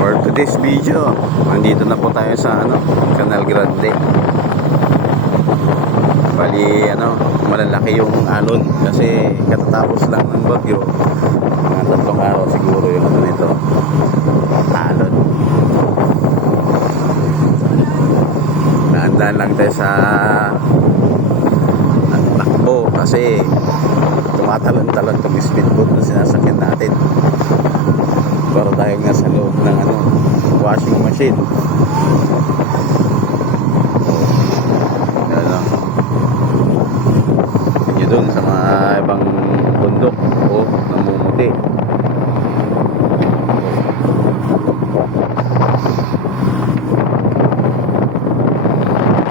For today's video, nandito na po tayo sa Canal Grande. Bali malalaki yung alon kasi katatapos lang ng bagyo. Mga 3 araw siguro yung nito. Alon. Daan-daan lang tayo sa takbo kasi tumatalon-talon itong speedboat na sinasakyan natin. Pero tayo nga sa loob ng washing machine. Yun doon sa mga ibang bundok o namumuti.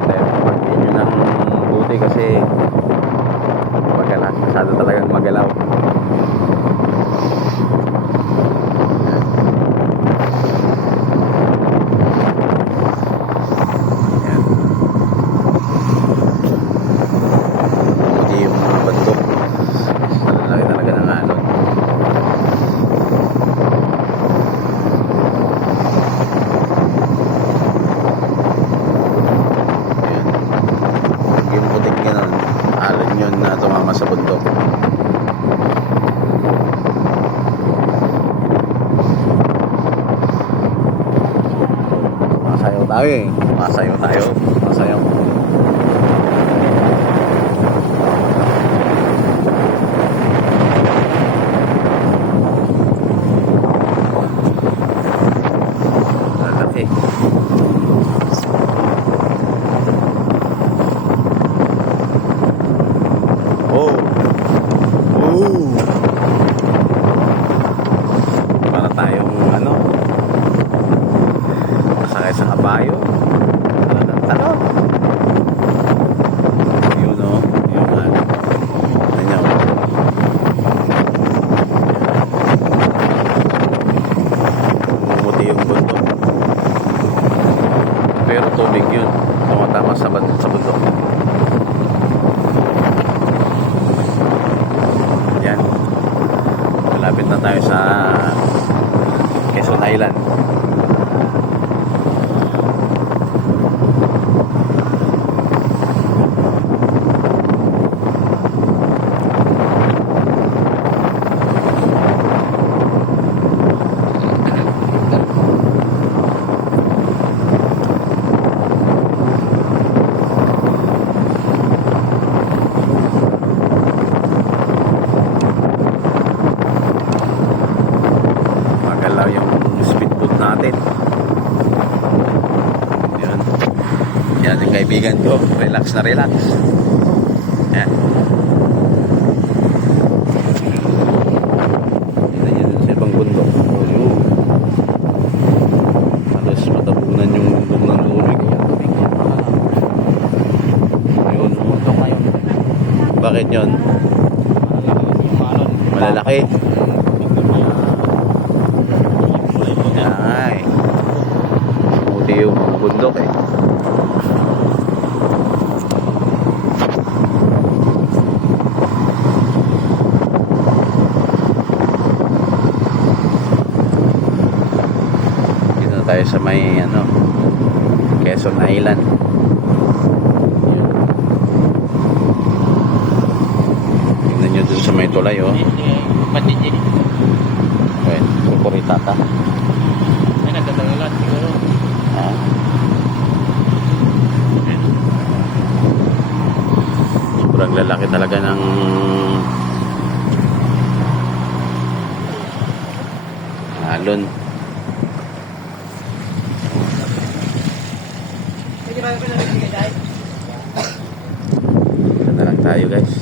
Tayo mag-inyo ng buti kasi magalaw, masyado talagang magalaw. Na tumama sa bundok. Masayaw tayo eh. Masayaw tayo. Masayaw. Lalaki. Oh. Oh. Para tayong masakay sa kabayo. Talon. Yun yung nanyaw. Mumuti yung bundok. Pero tubig yun. Tumatama sa bundok. Yan. Malapit na tayo sa Quezon Island. Yung speedboat natin. Yan yung kaibigan ko. Relax na relax. Yan. Yan sa ibang bundok. Halos matabunan yung bundok ng tubig. Ayun. Bakit yun? Malalaki. Ay, buti yung mga bundok eh. Dito na tayo sa may Quezon Island. Tingnan nyo dun sa may tulay Well, kukurita ka. Nagdadalat siguro. Sobrang lalaki talaga ng alon. Ganda lang tayo guys.